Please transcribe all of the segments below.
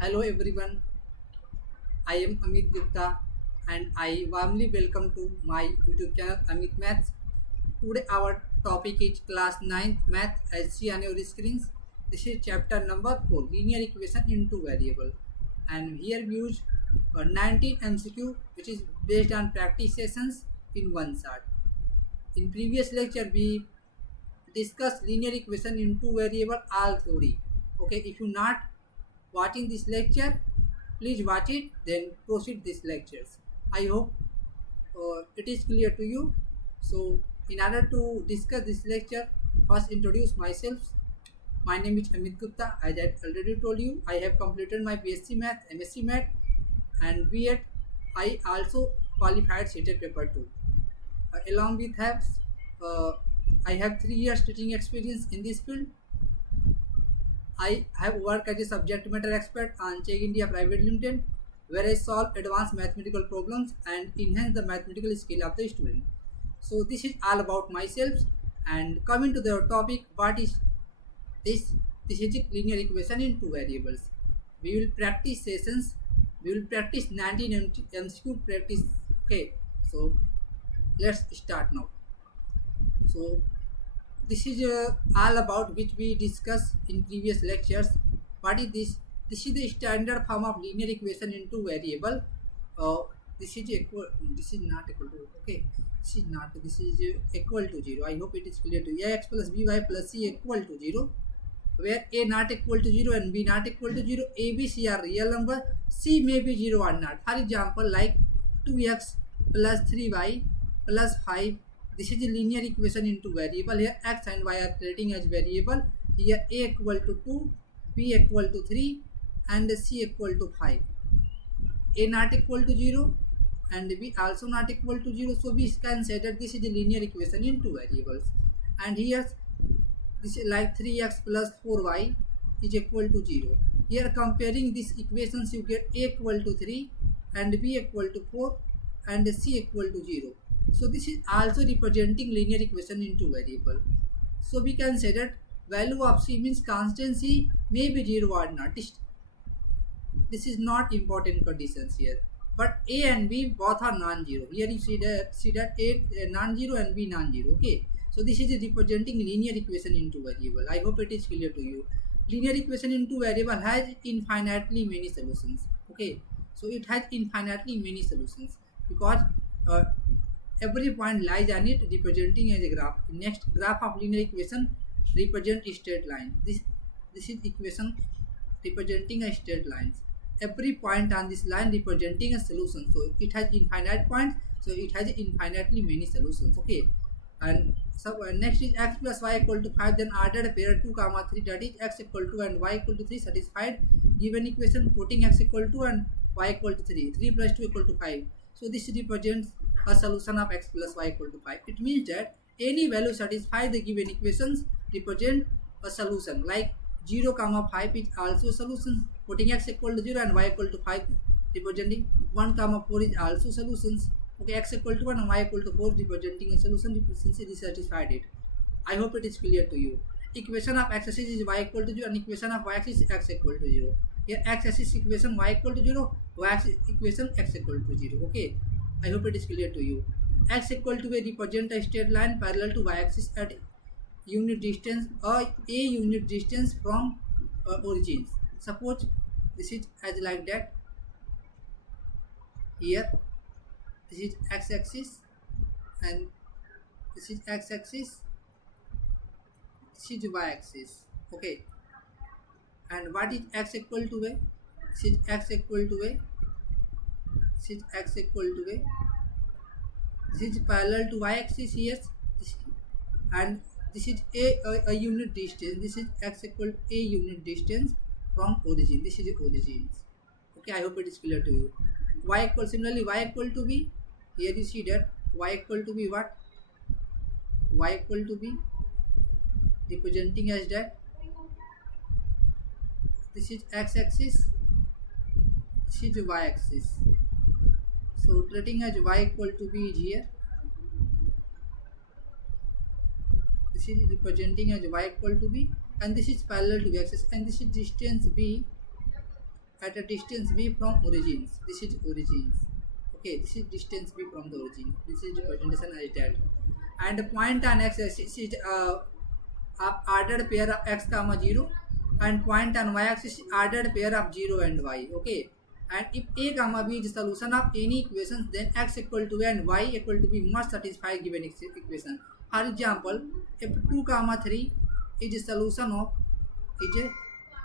Hello everyone, I am Amit Gupta and I warmly welcome to my YouTube channel Amit Maths. Today our topic is class 9th Math as seen on your screens. This is chapter number 4 linear equation in two variable and here we use 19 MCQ which is based on practice sessions in one shot. In previous lecture we discussed linear equation in two variable all theory. Okay, if you not watching this lecture, please watch it, then proceed these lectures. I hope it is clear to you. So, in order to discuss this lecture, first introduce myself. My name is Amit Gupta. As I already told you, I have completed my BSc Math, MSc Math, and B.Ed. I also qualified CETET paper 2. Along with that, uh, I have 3 years teaching experience in this field. I have worked as a subject matter expert on Check India Private Limited, where I solve advanced mathematical problems and enhance the mathematical skill of the student. So this is all about myself. And coming to the topic, what is this? This is a linear equation in two variables. We will practice sessions. We will practice 19 MCQ practice. Okay, so let's start now. So this is all about which we discussed in previous lectures. What is this? This is the standard form of linear equation in two variable. uh, this is equal, this is not equal to, okay, this is not, this is equal to 0. I hope it is clear to you. Ax plus by plus c equal to 0, where a not equal to 0 and b not equal to 0. A, b, c are real number, c may be 0 or not. For example, like 2x plus 3y plus 5. This is a linear equation into variable. Here x and y are treating as variable. Here a equal to 2, b equal to 3 and c equal to 5. A not equal to 0 and b also not equal to 0. So we can say that this is a linear equation in two variables. And here this is like 3x plus 4y is equal to 0. Here comparing these equations, you get a equal to 3 and b equal to 4 and c equal to 0. So this is also representing linear equation in two variable. So we can say that value of c means constant c may be 0 or not. This is not important conditions here. But a and b both are non-zero. Here you see that a non-zero and b non-zero. Okay. So this is representing linear equation into variable. I hope it is clear to you. Linear equation into variable has infinitely many solutions. Okay. So it has infinitely many solutions because uh, every point lies on it representing as a graph. Next, graph of linear equation represent a straight line. This is equation representing a straight line. Every point on this line representing a solution. So it has infinite points. So it has infinitely many solutions. Okay. And so next is x plus y equal to 5. Then ordered pair 2 comma 3, that is x equal to and y equal to 3 satisfied. Given equation, putting x equal to and y equal to 3. 3 plus 2 equal to 5. So this represents a solution of x plus y equal to 5. It means that any value satisfy the given equations represent a solution. Like 0 comma 5 is also a solution. Putting x equal to 0 and y equal to 5 representing 1 comma 4 is also solutions. Okay, x equal to 1 and y equal to 4 representing a solution since it is satisfied it. I hope it is clear to you. Equation of x axis is y equal to 0 and equation of y axis is x equal to 0. Here x axis equation y equal to 0, y axis equation x equal to 0. Okay, I hope it is clear to you. X equal to a represent a straight line parallel to y axis at unit distance or a unit distance from origins. Suppose this is as like that. Here this is x axis and this is x axis, this is y axis. Okay, and what is x equal to a? This is x equal to a, this is x equal to a, this is parallel to y axis here. This, and this is a unit distance. This is x equal to a unit distance from origin. This is origins. Okay, I hope it is clear to you. Y equal, similarly y equal to b. Here you see that y equal to b what? Y equal to b representing as that. This is x axis. This is y axis. So treating as y equal to b is here. This is representing as y equal to b, and this is parallel to the axis, and this is distance b at a distance b from origins. This is origins. Okay, this is distance b from the origin. This is representation as that. And the point on x-axis is ordered pair of x comma 0, and point on y-axis ordered pair of 0 and y. Okay, and if a comma b is the solution of any equations, then x equal to a and y equal to b must satisfy given equation. For example, if 2 comma 3 is a solution of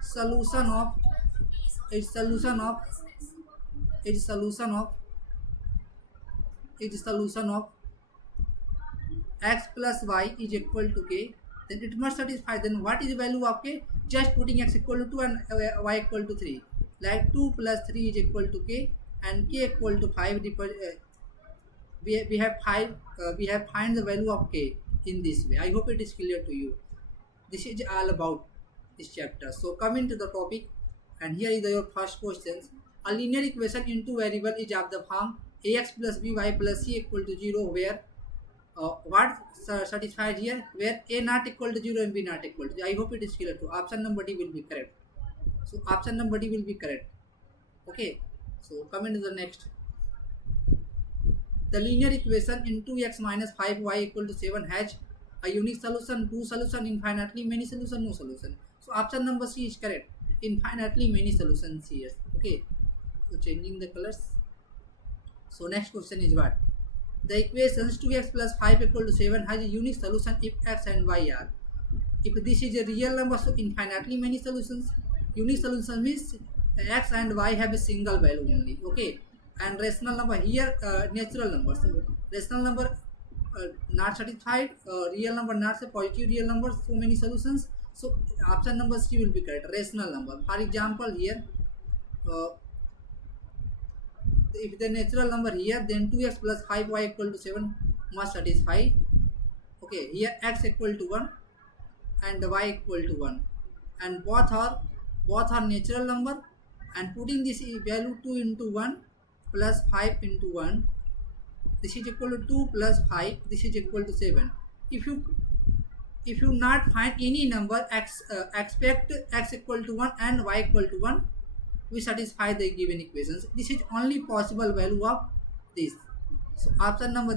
solution of solution of solution of x plus y is equal to k, then it must satisfy. Then what is the value of k? Just putting x equal to 2 and y equal to 3. Like 2 plus 3 is equal to k, and k equal to 5. We have 5. We have find the value of k in this way. I hope it is clear to you. This is all about this chapter. So coming to the topic, and here is your first questions. A linear equation in two variable is of the form ax plus by plus c equal to 0, where what satisfied here, where a not equal to 0 and b not equal to 0. I hope it is clear to. Option number D will be correct. So option number D will be correct. Okay, so coming to the next. The linear equation in 2x minus 5y equal to 7 has a unique solution, two solution, infinitely many solution, no solution. So option number C is correct. Infinitely many solutions here. Okay, so changing the colors. So next question is what? The equations 2x plus 5 equal to 7 has a unique solution if x and y are. If this is a real number, so infinitely many solutions. Unique solution means x and y have a single value only. Okay, and rational number here, natural number. So rational number not satisfied, real number not a positive real number, so many solutions. So option number C will be correct. Rational number. For example, here if the natural number here, then 2x plus 5y equal to 7 must satisfy. Okay, here x equal to 1 and y equal to 1, and both are natural number, and putting this value 2 into 1 plus 5 into 1, this is equal to 2 plus 5, this is equal to 7. If you not find any number expect x equal to 1 and y equal to 1, we satisfy the given equations. This is only possible value of this. So option number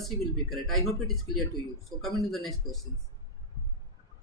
C will be correct. I hope it is clear to you. So coming to the next questions.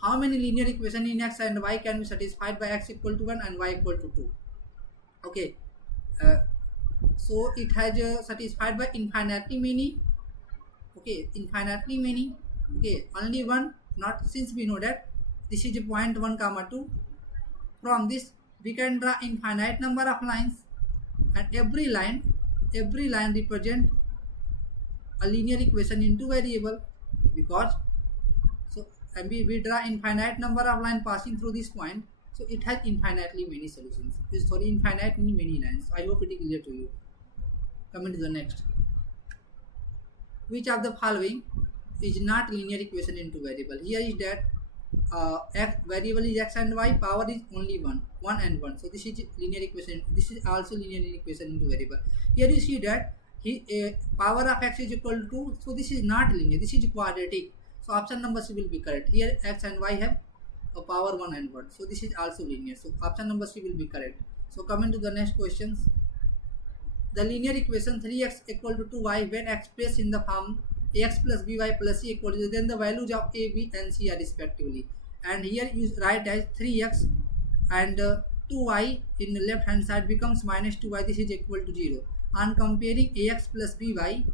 How many linear equations in x and y can be satisfied by x equal to 1 and y equal to 2? Okay, so it has satisfied by infinitely many. Okay, infinitely many. Okay, only one, not, since we know that this is a point 1 comma 2. From this we can draw infinite number of lines, and every line represent a linear equation into variable, because so and we draw infinite number of line passing through this point, so it has infinitely many solutions. Infinitely many lines. I hope it is clear to you. Coming to the next. Which of the following is not linear equation into variable? Here is that x variable is x and y, power is only 1 and 1, so this is linear equation. This is also linear equation into variable. Here you see that power of x is equal to 2, so this is not linear, this is quadratic. So option number C will be correct. Here x and y have a power 1 and 1, so this is also linear. So option number C will be correct. So coming to the next questions. The linear equation 3x equal to 2y when expressed in the form ax plus by plus c equal to, then the values of a, b and c are respectively. And here you write as 3x and 2y in the left hand side becomes minus 2y. This is equal to 0. On comparing ax plus by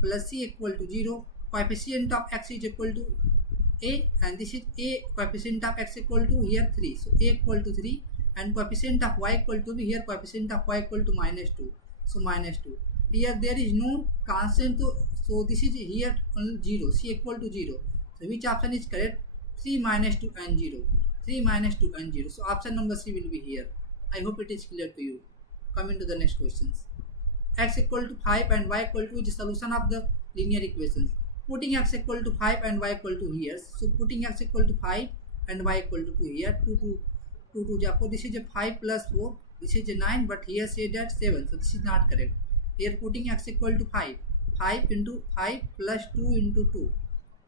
plus c equal to 0, coefficient of x is equal to a, and this is a, coefficient of x equal to here 3. So a equal to 3, and coefficient of y equal to b, here coefficient of y equal to minus 2. So minus 2. Here there is no constant, so this is here only 0, c equal to 0. So which option is correct? 3 minus 2 and 0. 3 minus 2 and 0. So option number C will be here. I hope it is clear to you. Coming to the next questions. X equal to 5 and y equal to is the solution of the linear equations. Putting x equal to 5 and y equal to here. So putting x equal to 5 and y equal to 2 here. 2 4. This is a 5 plus 4. This is a 9, but here say that 7. So this is not correct. Here putting x equal to 5. 5 into 5 plus 2 into 2.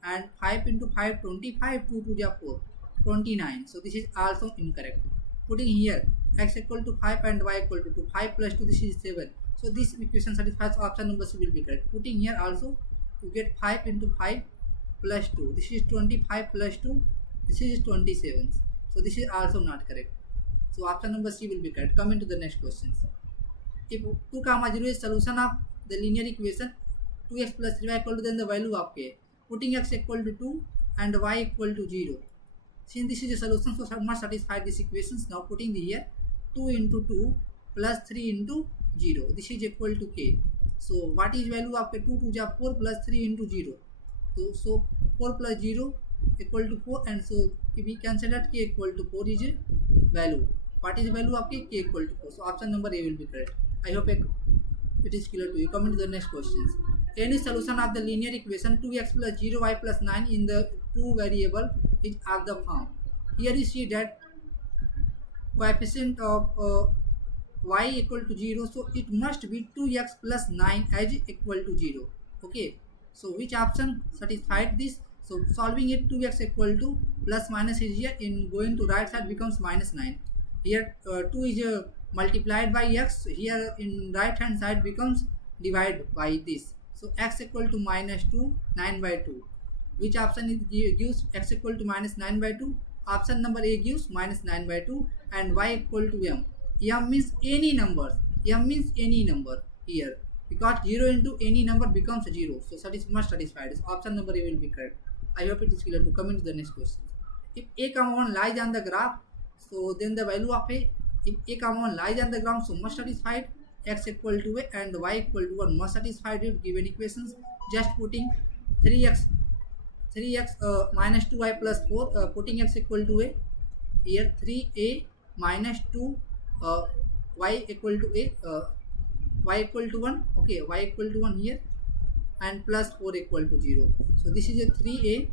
And 5 into 5, 25. 2 4. 29. So this is also incorrect. putting here x equal to 5 and y equal to 2, 5 plus 2, this is 7. So this equation satisfies, option number C will be correct. Putting here also, you get 5 into 5 plus 2, this is 25 plus 2, this is 27. So this is also not correct. So option number C will be correct. Coming to the next questions. If 2 comma 0 is solution of the linear equation 2x plus 3y equal to, then the value of k. Putting x equal to 2 and y equal to 0. Since this is a solution, so must satisfy these equations. Now putting the here 2 into 2 plus 3 into 0. This is equal to k. So what is value of k? 2 to the 4 plus 3 into 0. So 4 plus 0 equal to 4, and so we can say that k equal to 4 is a value. What is the value of k? K equal to 4. So option number A will be correct. I hope it is clear to you. Coming to the next questions. Any solution of the linear equation 2x plus 0y plus 9 in the two variable is of the form. Here you see that coefficient of y equal to 0, so it must be 2x plus 9 as equal to 0. Okay, so which option satisfied this? So solving it, 2x equal to plus minus is here, in going to right side becomes minus 9. Here 2 is multiplied by x, here in right hand side becomes divided by this. So x equal to minus 2, 9 by 2. Which option is gives x equal to minus 9 by 2? Option number A gives minus 9 by 2, and y equal to m. M means any number. M means any number here, because 0 into any number becomes 0. So must satisfy this. Option number A will be correct. I hope it is clear to. Come into the next question. If a comma 1 lies on the graph, so then the value of a, if a comma 1 lies on the graph, so must satisfy x equal to a and y equal to 1 must satisfy it. Given equations, just putting 3x minus 2y plus 4, putting x equal to a, here 3a minus 2 y equal to a, y equal to 1, okay, y equal to 1 here, and plus 4 equal to 0. So this is a 3a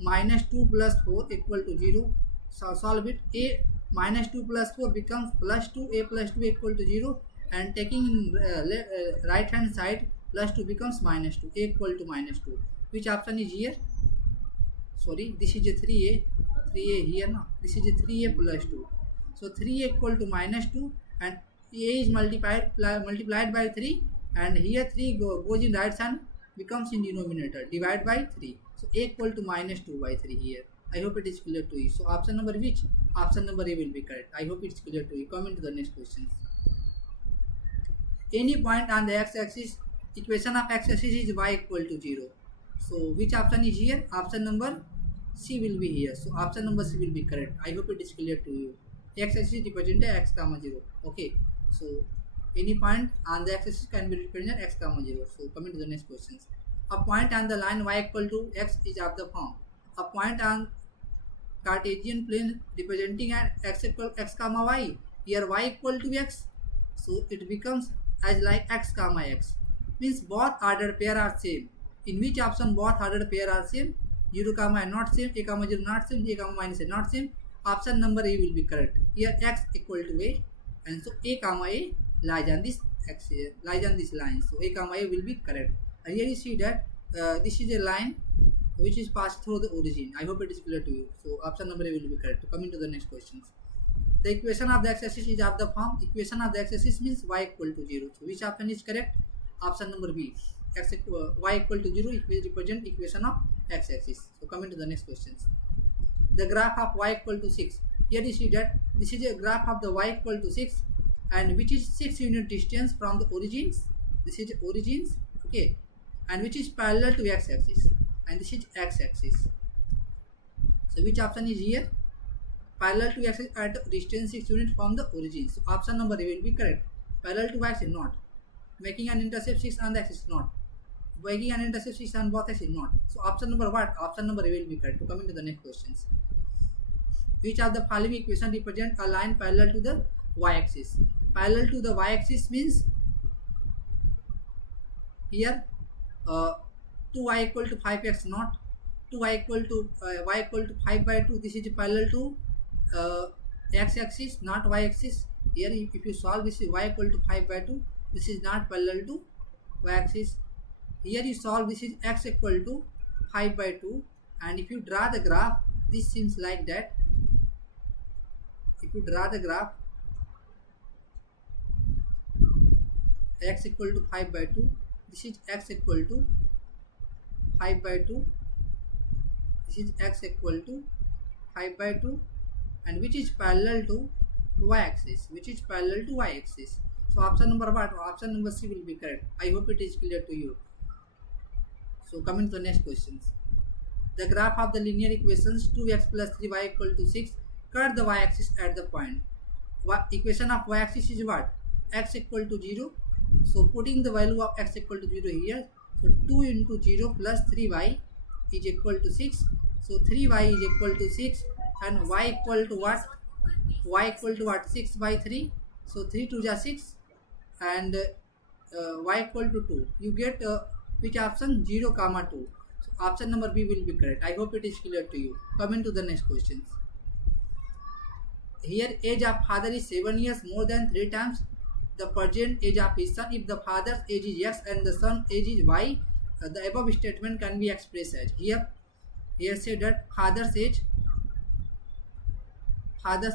minus 2 plus 4 equal to 0. So solve it. A minus 2 plus 4 becomes plus 2, a plus 2 equal to 0, and taking in right hand side plus 2 becomes minus 2, a equal to minus 2. Which option is here? Sorry, this is a 3a here now. This is a 3a plus 2. So 3a equal to minus 2, and a is multiplied by 3, and here 3 goes in right hand, becomes in denominator, divide by 3. So a equal to minus 2 by 3 here. I hope it is clear to you. So option number which? Option number A will be correct. I hope it's clear to you. Come into the next question. Any point on the x-axis, equation of x-axis is y equal to 0. So which option is here? Option number C will be here. So option number C will be correct. I hope it is clear to you. X-axis represented x comma 0. Okay. So any point on the x-axis can be represented x comma 0. So coming to the next questions. A point on the line y equal to x is of the form. A point on Cartesian plane representing an x equal x comma y. Here y equal to x. So it becomes as like x comma x. Means both ordered pair are same. In which option both ordered pair are same? 0 comma not same, a comma 0 not same, a comma minus a not same. Option number A will be correct. Here x equal to a, and so a comma a lies on this x, lies on this line. So a comma a will be correct. And here you see that this is a line which is passed through the origin. I hope it is clear to you. So option number A will be correct. Coming to the next questions. The equation of the x-axis is of the form. Equation of the x-axis means y equal to 0. So which option is correct? Option number B. Y equal to 0 represent equation of x-axis. So coming to the next questions. The graph of y equal to 6. Here you see that this is a graph of the y equal to 6, and which is 6 unit distance from the origins. This is origins, okay, and which is parallel to x-axis, and this is x-axis. So which option is here? Parallel to x at distance 6 unit from the origin. So option number A will be correct. Parallel to x is not. Making an intercept 6 on the x is not. Making an intercept 6 on both x is not. So option number what? Option number A will be correct. Coming to the next questions. Which of the following equation represent a line parallel to the y-axis? Parallel to the y-axis means here 2y equal to 5x not, 2y equal to y equal to 5 by 2. This is parallel to x-axis, not y-axis. Here if you solve this is y equal to 5 by 2. This is not parallel to y-axis. Here you solve this is x equal to 5 by 2, and if you draw the graph, this seems like that. if you draw the graph x equal to 5 by 2, this is x equal to 5 by 2, this is x equal to 5 by 2, and which is parallel to y-axis, So option number what? Option number C will be correct. I hope it is clear to you. So coming to the next questions. The graph of the linear equations 2x plus 3y equal to 6 cut the y-axis at the point. Equation of y-axis is what? X equal to 0. So putting the value of x equal to 0 here. So 2 into 0 plus 3y is equal to 6. So 3y is equal to 6 and y equal to what? Y equal to what? 6 by 3. So 3 to 6 and y equal to 2. You get which option? 0 comma 2. So option number B will be correct. I hope it is clear to you. Coming to the next questions. Here age of father is 7 years more than 3 times the present age of his son. If the father's age is x and the son's age is y, the above statement can be expressed as here say that father's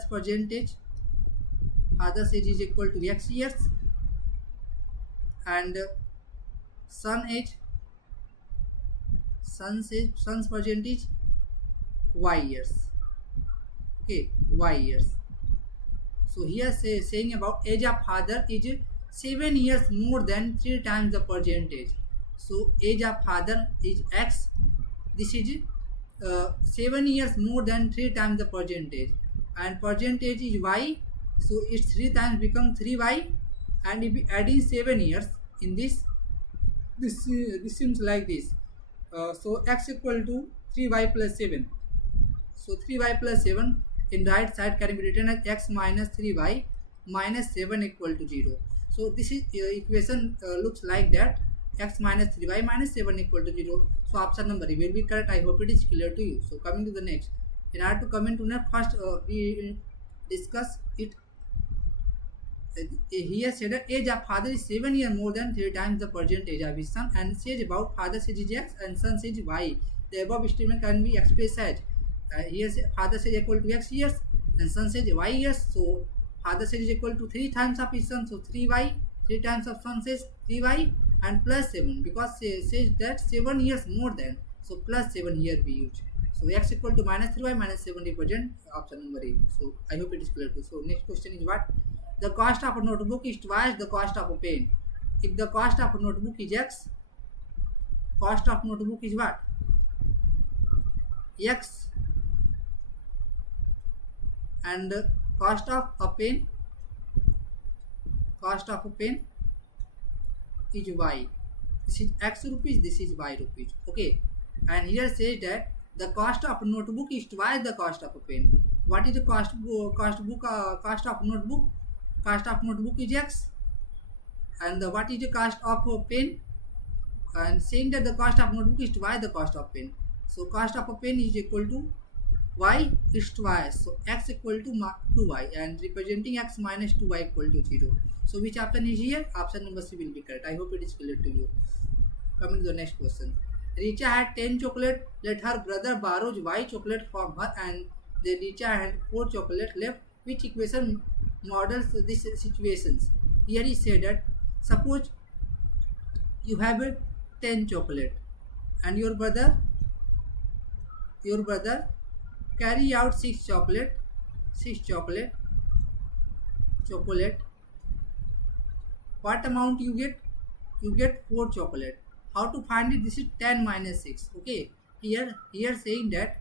present age is equal to x years and son's present age y years. Okay, y years. So here saying about age of father is 7 years more than 3 times the present age. So age of father is x. This is 7 years more than 3 times the present age, and present age is y. So it's 3 times become 3y, and if we adding 7 years in this seems like this. So x equal to 3y plus 7. So 3y plus 7 in right side can be written as x minus 3y minus 7 equal to 0. So this is equation looks like that, x minus 3y minus 7 equal to 0. So option number will be correct. I hope it is clear to you. So coming to the next. In order to come into next, first we discuss it. Here said that age of father is 7 years more than 3 times the present age of his son, and says about father's age is x and son's age y. The above statement can be expressed as here father's age equal to x years and son's age y years. So father's age is equal to 3 times of his son, so 3y, 3 times of son's age 3y, and plus 7 because says that 7 years more than, so plus 7 here we use. So x equal to minus 3y minus 7 represent option number A. So I hope it is clear to. So next question is what? The cost of a notebook is twice the cost of a pen. If the cost of a notebook is x, cost of notebook is what? X, and cost of a pen is y. This is x rupees, this is y rupees. Okay, and here says that the cost of notebook is twice the cost of a pen. What is the cost of notebook? Cost of notebook is x, and what is the cost of a pen? And saying that the cost of notebook is twice the cost of pen. So cost of a pen is equal to y is twice. So x equal to 2y, and representing x minus 2y equal to 0. So which option is here? Option number C will be correct. I hope it is clear to you. Coming to the next question. Richa had 10 chocolate. Let her brother borrows y chocolate from her, and then Richa had 4 chocolate left. Which equation models these situations? Here he said that suppose you have 10 chocolate and your brother carry out 6 chocolate. What amount you get? You get 4 chocolate. How to find it? This is 10 minus 6. Okay, here saying that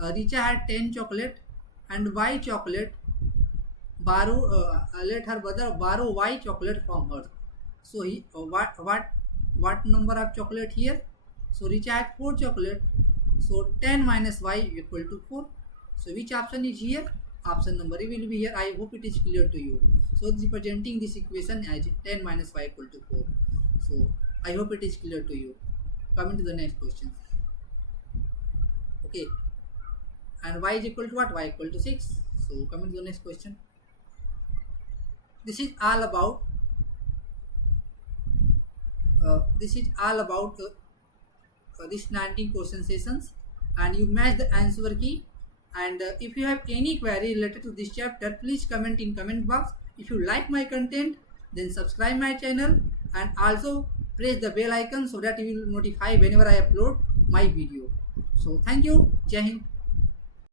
Richa had 10 chocolate and y chocolate let her brother borrow y chocolate from her. So he what number of chocolate here? So Richa had 4 chocolate. So 10 minus y equal to 4. So which option is here? Option number A will be here. I hope it is clear to you. So representing this equation as 10 minus y equal to 4. So I hope it is clear to you. Coming to the next question. Okay, and y is equal to what? Y equal to 6. So coming to the next question. This is all about this 19 question sessions, and you match the answer key And if you have any query related to this chapter, please comment in comment box. If you like my content, then subscribe my channel and also press the bell icon so that you will notify whenever I upload my video. So thank you. Jai Hind.